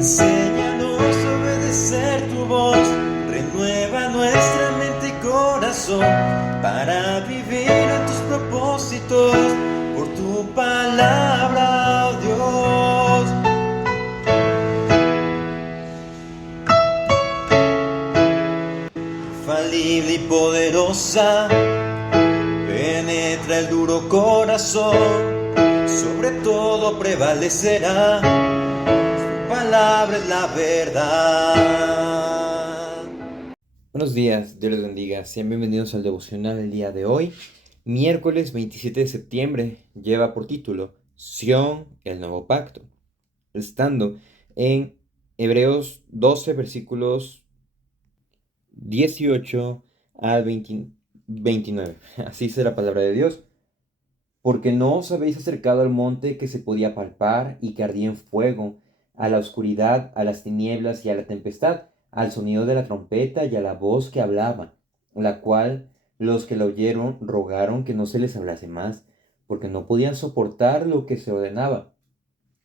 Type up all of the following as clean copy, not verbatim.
Enséñanos a obedecer tu voz, renueva nuestra mente y corazón para vivir en tus propósitos por tu palabra, oh Dios. Infalible y poderosa, penetra el duro corazón, sobre todo prevalecerá. Su palabra es la verdad. Buenos días, Dios les bendiga. Sean bienvenidos al devocional del día de hoy. Miércoles 27 de septiembre lleva por título Sión, el nuevo pacto. Estando en Hebreos 12, versículos 18 al 29. Así dice la palabra de Dios. Porque no os habéis acercado al monte que se podía palpar y que ardía en fuego, a la oscuridad, a las tinieblas y a la tempestad, al sonido de la trompeta y a la voz que hablaba, la cual los que la oyeron rogaron que no se les hablase más, porque no podían soportar lo que se ordenaba.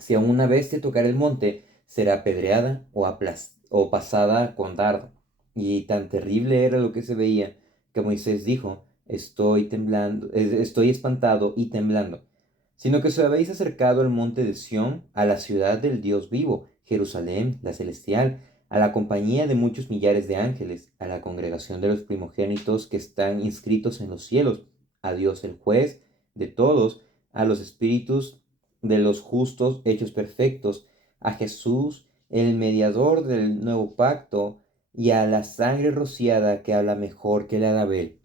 Si aún una vez te tocar el monte, será apedreada o pasada con dardo. Y tan terrible era lo que se veía, que Moisés dijo: estoy temblando, estoy espantado y temblando. Sino que os habéis acercado al monte de Sión, a la ciudad del Dios vivo, Jerusalén, la celestial, a la compañía de muchos millares de ángeles, a la congregación de los primogénitos que están inscritos en los cielos, a Dios el juez de todos, a los espíritus de los justos hechos perfectos, a Jesús, el mediador del nuevo pacto, y a la sangre rociada que habla mejor que la de Abel.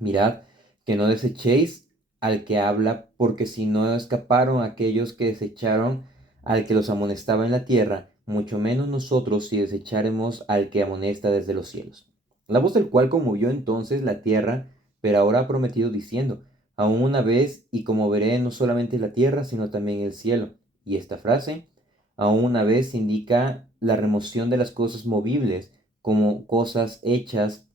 Mirad que no desechéis al que habla, porque si no escaparon aquellos que desecharon al que los amonestaba en la tierra, mucho menos nosotros si desecharemos al que amonesta desde los cielos. La voz del cual conmovió entonces la tierra, pero ahora ha prometido diciendo: aún una vez, y conmoveré no solamente la tierra, sino también el cielo. Y esta frase, aún una vez, indica la remoción de las cosas movibles como cosas hechas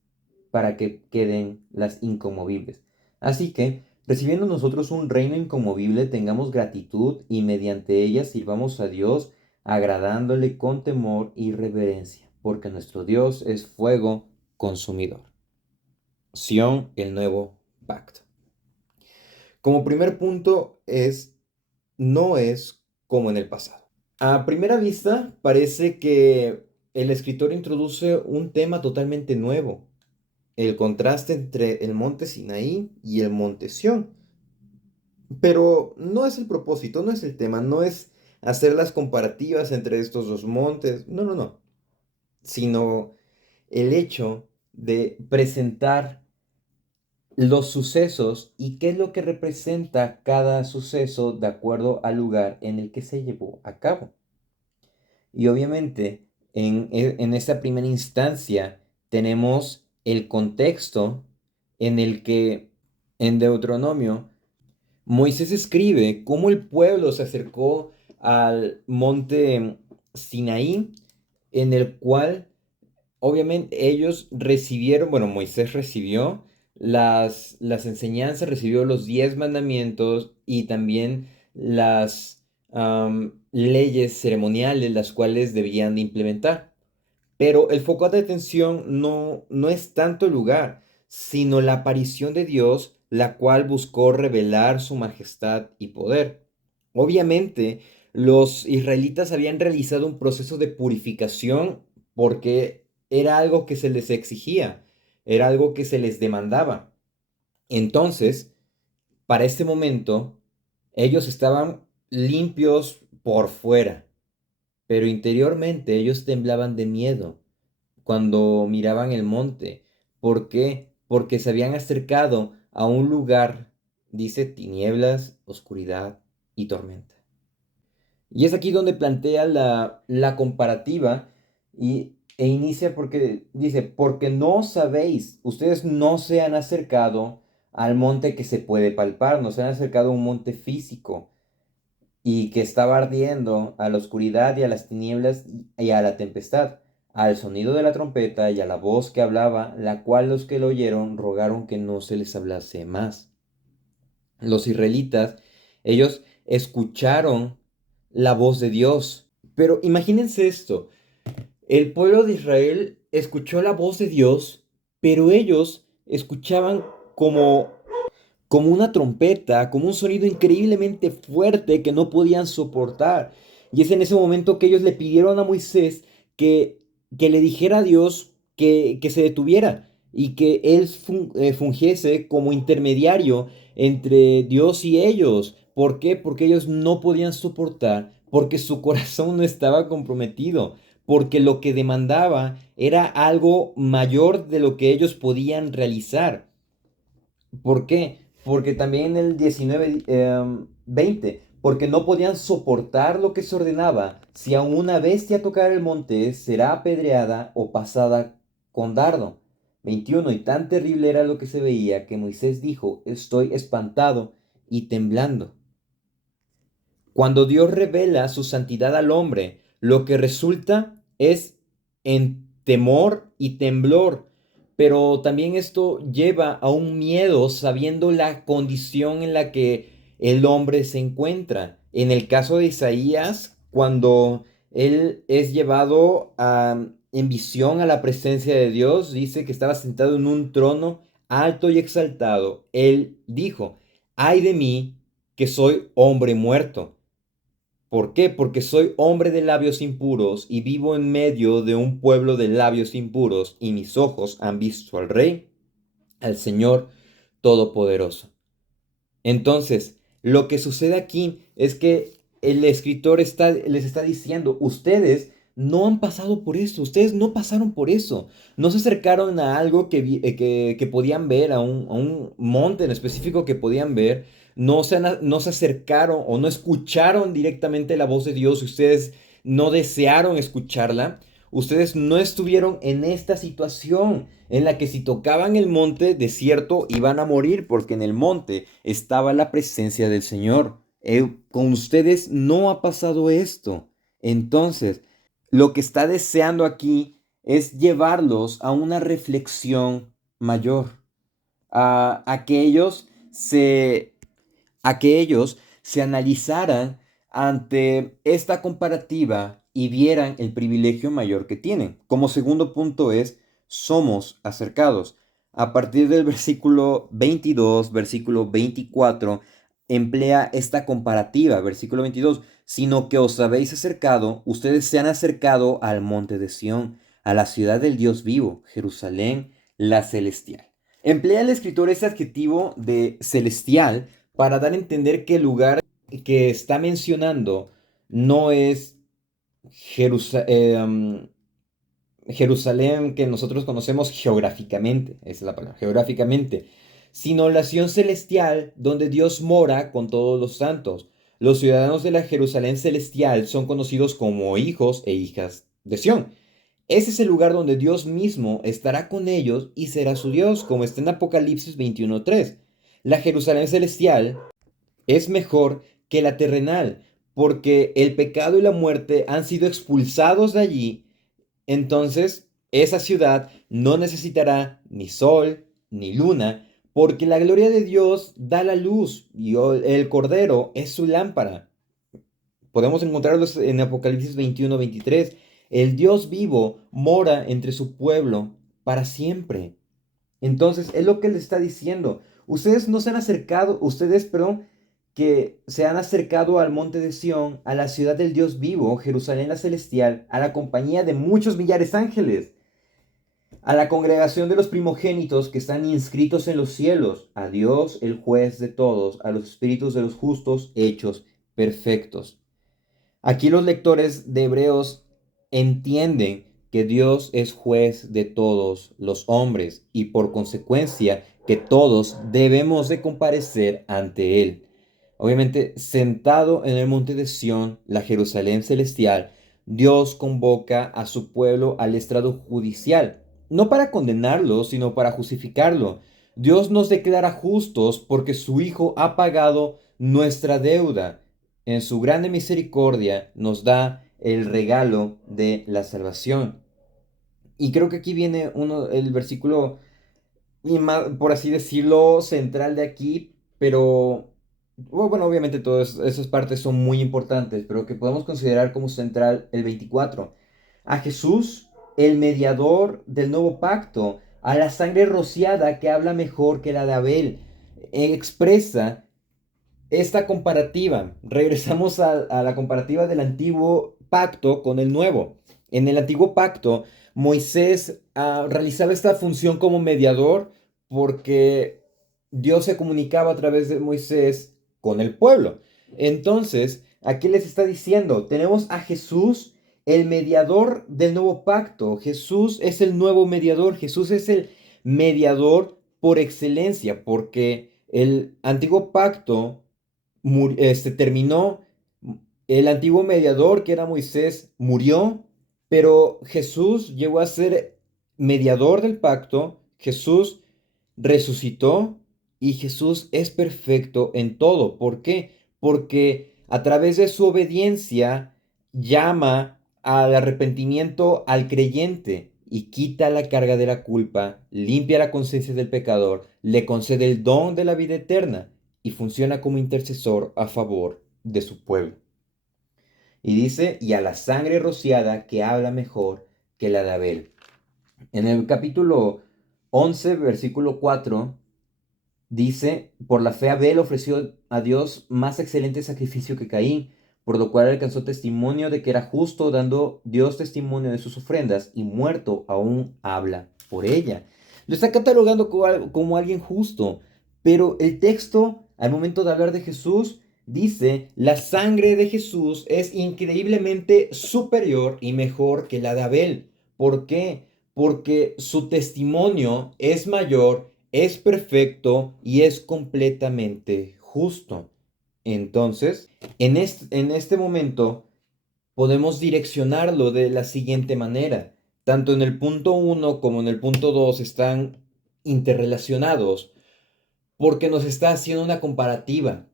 para que queden las inconmovibles. Así que, recibiendo nosotros un reino inconmovible, tengamos gratitud y mediante ella sirvamos a Dios, agradándole con temor y reverencia, porque nuestro Dios es fuego consumidor. Sión, el nuevo pacto. Como primer punto no es como en el pasado. A primera vista parece que el escritor introduce un tema totalmente nuevo: el contraste entre el monte Sinaí y el monte Sión. Pero no es el propósito, no es el tema, no es hacer las comparativas entre estos dos montes, no, no, no, sino el hecho de presentar los sucesos y qué es lo que representa cada suceso de acuerdo al lugar en el que se llevó a cabo. Y obviamente en esta primera instancia tenemos el contexto en el que en Deuteronomio Moisés escribe cómo el pueblo se acercó al monte Sinaí, en el cual obviamente ellos recibieron, bueno, Moisés recibió las enseñanzas, recibió los 10 mandamientos y también las leyes ceremoniales, las cuales debían de implementar. Pero el foco de atención no es tanto el lugar, sino la aparición de Dios, la cual buscó revelar su majestad y poder. Obviamente, los israelitas habían realizado un proceso de purificación porque era algo que se les exigía, era algo que se les demandaba. Entonces, para este momento, ellos estaban limpios por fuera, pero interiormente ellos temblaban de miedo cuando miraban el monte. ¿Por qué? Porque se habían acercado a un lugar, dice, tinieblas, oscuridad y tormenta. Y es aquí donde plantea la comparativa e inicia porque dice: porque no sabéis, ustedes no se han acercado al monte que se puede palpar, no se han acercado a un monte físico y que estaba ardiendo, a la oscuridad y a las tinieblas y a la tempestad, al sonido de la trompeta y a la voz que hablaba, la cual los que lo oyeron rogaron que no se les hablase más. Los israelitas, ellos escucharon la voz de Dios, Pero imagínense esto, el pueblo de Israel escuchó la voz de Dios, pero ellos escuchaban como una trompeta, como un sonido increíblemente fuerte que no podían soportar. Y es en ese momento que ellos le pidieron a Moisés que, que le dijera a Dios que se detuviera y que él fungiese como intermediario entre Dios y ellos. ¿Por qué? Porque ellos no podían soportar, porque su corazón no estaba comprometido, porque lo que demandaba era algo mayor de lo que ellos podían realizar. ¿Por qué? Porque también en el 19, 20, porque no podían soportar lo que se ordenaba. Si a una bestia tocar el monte, será apedreada o pasada con dardo. 21. Y tan terrible era lo que se veía que Moisés dijo, estoy espantado y temblando. Cuando Dios revela su santidad al hombre, lo que resulta es en temor y temblor. Pero también esto lleva a un miedo sabiendo la condición en la que el hombre se encuentra. En el caso de Isaías, cuando él es llevado en visión a la presencia de Dios, dice que estaba sentado en un trono alto y exaltado. Él dijo, ay de mí que soy hombre muerto. ¿Por qué? Porque soy hombre de labios impuros y vivo en medio de un pueblo de labios impuros y mis ojos han visto al Rey, al Señor Todopoderoso. Entonces, lo que sucede aquí es que el escritor les está diciendo, ustedes no han pasado por eso, ustedes no pasaron por eso, no se acercaron a algo que podían ver, a un monte en específico que podían ver, no se acercaron o no escucharon directamente la voz de Dios, ustedes no desearon escucharla, ustedes no estuvieron en esta situación en la que si tocaban el monte desierto iban a morir porque en el monte estaba la presencia del Señor. Con ustedes no ha pasado esto. Entonces, lo que está deseando aquí es llevarlos a una reflexión mayor, a que a que ellos se analizaran ante esta comparativa y vieran el privilegio mayor que tienen. Como segundo punto es, somos acercados. A partir del versículo 22, versículo 24, emplea esta comparativa, versículo 22, sino que os habéis acercado, ustedes se han acercado al monte de Sión, a la ciudad del Dios vivo, Jerusalén, la celestial. Emplea el escritor ese adjetivo de celestial para dar a entender que el lugar que está mencionando no es Jerusalén que nosotros conocemos geográficamente, esa es la palabra, geográficamente, sino la Sion celestial donde Dios mora con todos los santos. Los ciudadanos de la Jerusalén celestial son conocidos como hijos e hijas de Sión. Ese es el lugar donde Dios mismo estará con ellos y será su Dios, como está en Apocalipsis 21:3. La Jerusalén celestial es mejor que la terrenal, porque el pecado y la muerte han sido expulsados de allí. Entonces, esa ciudad no necesitará ni sol ni luna, porque la gloria de Dios da la luz y el Cordero es su lámpara. Podemos encontrarlos en Apocalipsis 21:23. El Dios vivo mora entre su pueblo para siempre. Entonces, es lo que le está diciendo. Ustedes no se han acercado, ustedes, perdón, que se han acercado al monte de Sión, a la ciudad del Dios vivo, Jerusalén la celestial, a la compañía de muchos millares ángeles, a la congregación de los primogénitos que están inscritos en los cielos, a Dios, el juez de todos, a los espíritus de los justos hechos perfectos. Aquí los lectores de Hebreos entienden que Dios es juez de todos los hombres y por consecuencia que todos debemos de comparecer ante Él. Obviamente, sentado en el monte de Sión, la Jerusalén celestial, Dios convoca a su pueblo al estrado judicial, no para condenarlo, sino para justificarlo. Dios nos declara justos porque su Hijo ha pagado nuestra deuda. En su grande misericordia nos da el regalo de la salvación. Y creo que aquí viene el versículo, por así decirlo, central de aquí, pero Bueno, obviamente todas esas partes son muy importantes, pero que podemos considerar como central el 24. A Jesús, el mediador del nuevo pacto, a la sangre rociada que habla mejor que la de Abel, expresa esta comparativa. Regresamos a la comparativa del antiguo pacto con el nuevo. En el antiguo pacto, Moisés realizaba esta función como mediador porque Dios se comunicaba a través de Moisés con el pueblo. Entonces, aquí les está diciendo, tenemos a Jesús, el mediador del nuevo pacto. Jesús es el nuevo mediador. Jesús es el mediador por excelencia, porque el antiguo pacto terminó, el antiguo mediador que era Moisés murió, pero Jesús llegó a ser mediador del pacto, Jesús resucitó y Jesús es perfecto en todo. ¿Por qué? Porque a través de su obediencia llama al arrepentimiento al creyente y quita la carga de la culpa, limpia la conciencia del pecador, le concede el don de la vida eterna y funciona como intercesor a favor de su pueblo. Y dice, y a la sangre rociada que habla mejor que la de Abel. En el capítulo 11, versículo 4, dice, por la fe Abel ofreció a Dios más excelente sacrificio que Caín, por lo cual alcanzó testimonio de que era justo, dando Dios testimonio de sus ofrendas, y muerto aún habla por ella. Lo está catalogando como alguien justo, pero el texto, al momento de hablar de Jesús, dice, la sangre de Jesús es increíblemente superior y mejor que la de Abel. ¿Por qué? Porque su testimonio es mayor, es perfecto y es completamente justo. Entonces, en este momento podemos direccionarlo de la siguiente manera. Tanto en el punto uno como en el punto 2 están interrelacionados porque nos está haciendo una comparativa.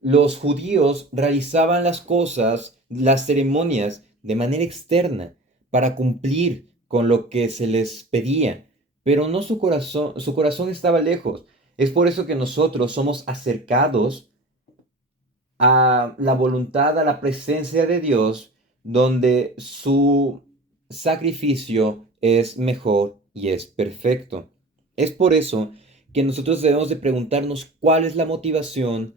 Los judíos realizaban las cosas, las ceremonias, de manera externa para cumplir con lo que se les pedía, pero no su corazón estaba lejos. Es por eso que nosotros somos acercados a la voluntad, a la presencia de Dios, donde su sacrificio es mejor y es perfecto. Es por eso que nosotros debemos de preguntarnos cuál es la motivación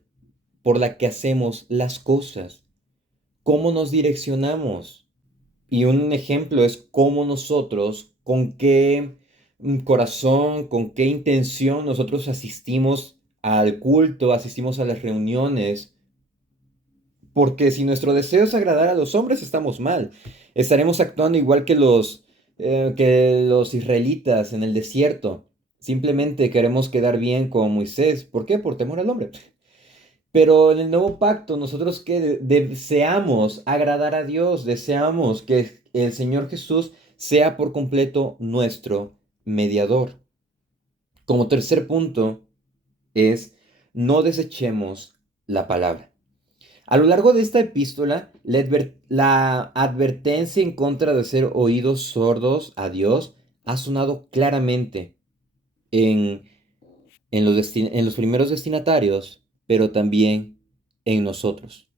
por la que hacemos las cosas, cómo nos direccionamos. Y un ejemplo es cómo nosotros, con qué corazón, con qué intención nosotros asistimos al culto, asistimos a las reuniones, porque si nuestro deseo es agradar a los hombres, estamos mal. Estaremos actuando igual que los israelitas en el desierto. Simplemente queremos quedar bien con Moisés. ¿Por qué? Por temor al hombre. Pero en el nuevo pacto, nosotros que deseamos agradar a Dios, deseamos que el Señor Jesús sea por completo nuestro mediador. Como tercer punto es, no desechemos la palabra. A lo largo de esta epístola, la advertencia en contra de ser oídos sordos a Dios ha sonado claramente en, en los primeros destinatarios, pero también en nosotros.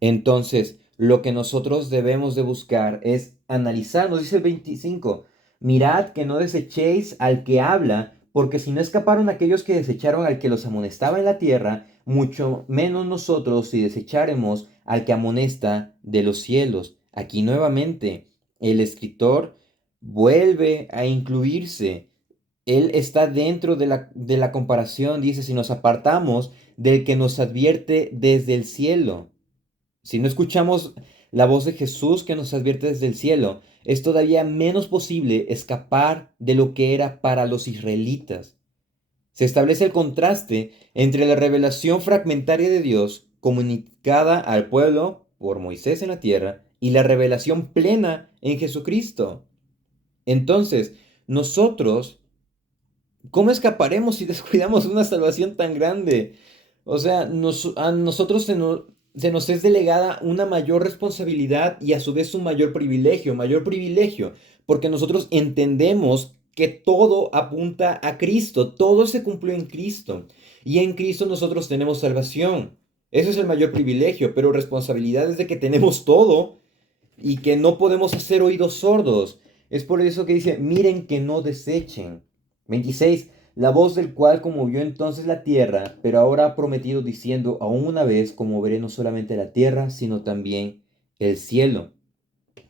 Entonces, lo que nosotros debemos de buscar es analizar, nos dice el 25, mirad que no desechéis al que habla, porque si no escaparon aquellos que desecharon al que los amonestaba en la tierra, mucho menos nosotros si desecháremos al que amonesta de los cielos. Aquí nuevamente el escritor vuelve a incluirse. Él está dentro de la comparación, dice, si nos apartamos del que nos advierte desde el cielo. Si no escuchamos la voz de Jesús que nos advierte desde el cielo, es todavía menos posible escapar de lo que era para los israelitas. Se establece el contraste entre la revelación fragmentaria de Dios comunicada al pueblo por Moisés en la tierra y la revelación plena en Jesucristo. Entonces, nosotros, ¿cómo escaparemos si descuidamos una salvación tan grande? O sea, a nosotros se nos es delegada una mayor responsabilidad y a su vez un mayor privilegio, porque nosotros entendemos que todo apunta a Cristo, todo se cumplió en Cristo. Y en Cristo nosotros tenemos salvación. Ese es el mayor privilegio, pero responsabilidad es de que tenemos todo y que no podemos hacer oídos sordos. Es por eso que dice, miren que no desechen. 26. La voz del cual conmovió entonces la tierra, pero ahora ha prometido diciendo, aún una vez conmoveré no solamente la tierra, sino también el cielo.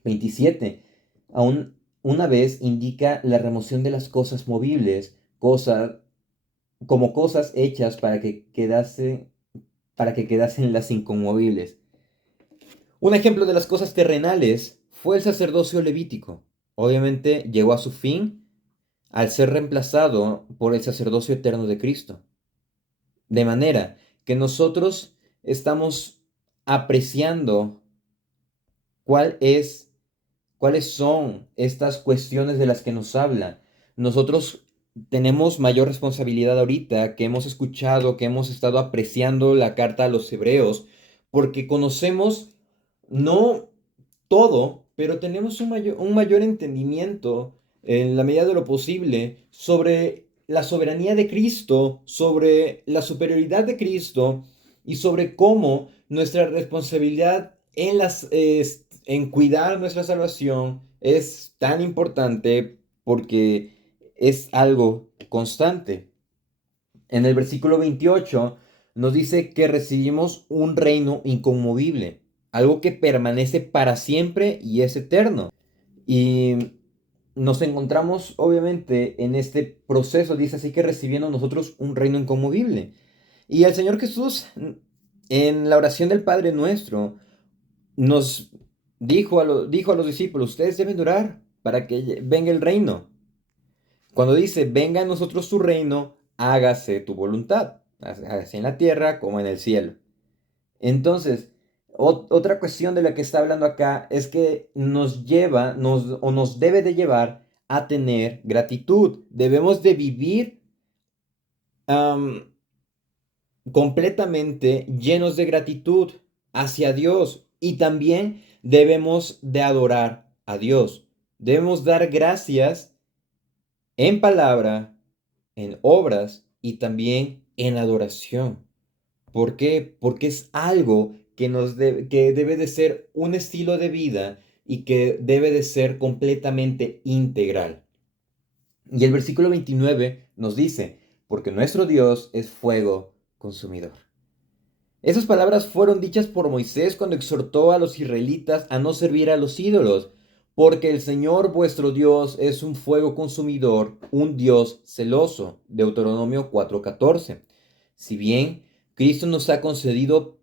27. Aún una vez indica la remoción de las cosas movibles, como cosas hechas para que quedasen las inconmovibles. Un ejemplo de las cosas terrenales fue el sacerdocio levítico. Obviamente llegó a su fin al ser reemplazado por el sacerdocio eterno de Cristo. De manera que nosotros estamos apreciando cuáles son estas cuestiones de las que nos habla. Nosotros tenemos mayor responsabilidad ahorita que hemos escuchado, que hemos estado apreciando la carta a los hebreos, porque conocemos no todo, pero tenemos un mayor entendimiento en la medida de lo posible sobre la soberanía de Cristo, sobre la superioridad de Cristo y sobre cómo nuestra responsabilidad en cuidar nuestra salvación es tan importante porque es algo constante. En el versículo 28 nos dice que recibimos un reino inconmovible, algo que permanece para siempre y es eterno. Y nos encontramos obviamente en este proceso, dice así que recibiendo nosotros un reino inconmovible. Y el Señor Jesús, en la oración del Padre Nuestro, nos dijo a los discípulos, ustedes deben orar para que venga el reino. Cuando dice, venga a nosotros tu reino, hágase tu voluntad, hágase en la tierra como en el cielo. Entonces, otra cuestión de la que está hablando acá es que nos debe de llevar a tener gratitud. Debemos de vivir completamente llenos de gratitud hacia Dios y también debemos de adorar a Dios. Debemos dar gracias en palabra, en obras y también en adoración. ¿Por qué? Porque es algo que debe de ser un estilo de vida y que debe de ser completamente integral. Y el versículo 29 nos dice, porque nuestro Dios es fuego consumidor. Esas palabras fueron dichas por Moisés cuando exhortó a los israelitas a no servir a los ídolos, porque el Señor vuestro Dios es un fuego consumidor, un Dios celoso. Deuteronomio 4:14. Si bien Cristo nos ha concedido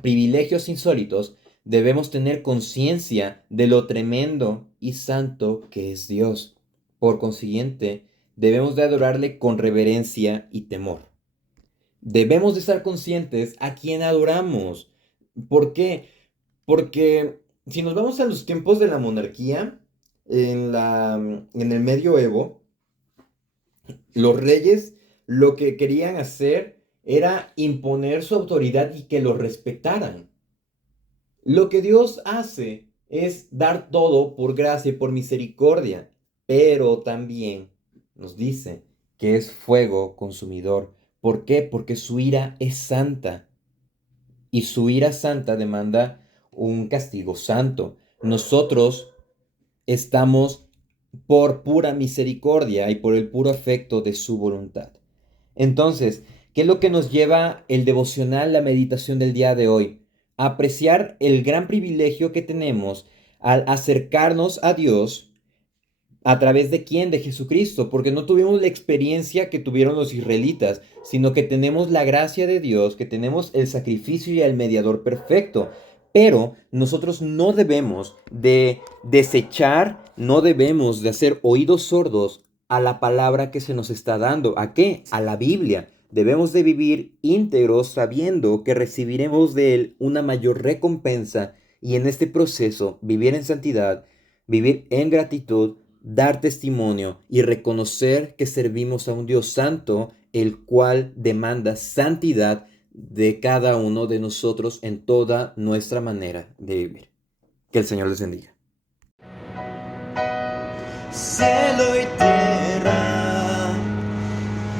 privilegios insólitos, debemos tener conciencia de lo tremendo y santo que es Dios. Por consiguiente, debemos de adorarle con reverencia y temor. Debemos de estar conscientes a quién adoramos. ¿Por qué? Porque si nos vamos a los tiempos de la monarquía, en el medioevo, los reyes lo que querían hacer era imponer su autoridad y que lo respetaran. Lo que Dios hace es dar todo por gracia y por misericordia, pero también nos dice que es fuego consumidor. ¿Por qué? Porque su ira es santa y su ira santa demanda un castigo santo. Nosotros estamos por pura misericordia y por el puro afecto de su voluntad. Entonces, ¿qué es lo que nos lleva el devocional, la meditación del día de hoy? A apreciar el gran privilegio que tenemos al acercarnos a Dios. ¿A través de quién? De Jesucristo, porque no tuvimos la experiencia que tuvieron los israelitas, sino que tenemos la gracia de Dios, que tenemos el sacrificio y el mediador perfecto. Pero nosotros no debemos de desechar, no debemos de hacer oídos sordos a la palabra que se nos está dando. ¿A qué? A la Biblia. Debemos de vivir íntegros sabiendo que recibiremos de Él una mayor recompensa y en este proceso vivir en santidad, vivir en gratitud, dar testimonio y reconocer que servimos a un Dios santo, el cual demanda santidad de cada uno de nosotros en toda nuestra manera de vivir. Que el Señor les bendiga. Cielo y tierra.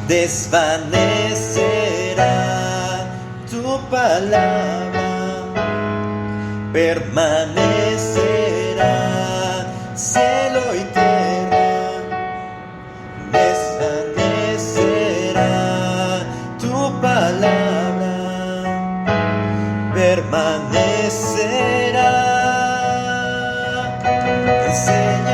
desvanecerá tu palabra, permanecerá cielo y tierra, desvanecerá tu palabra, permanecerá. Enseña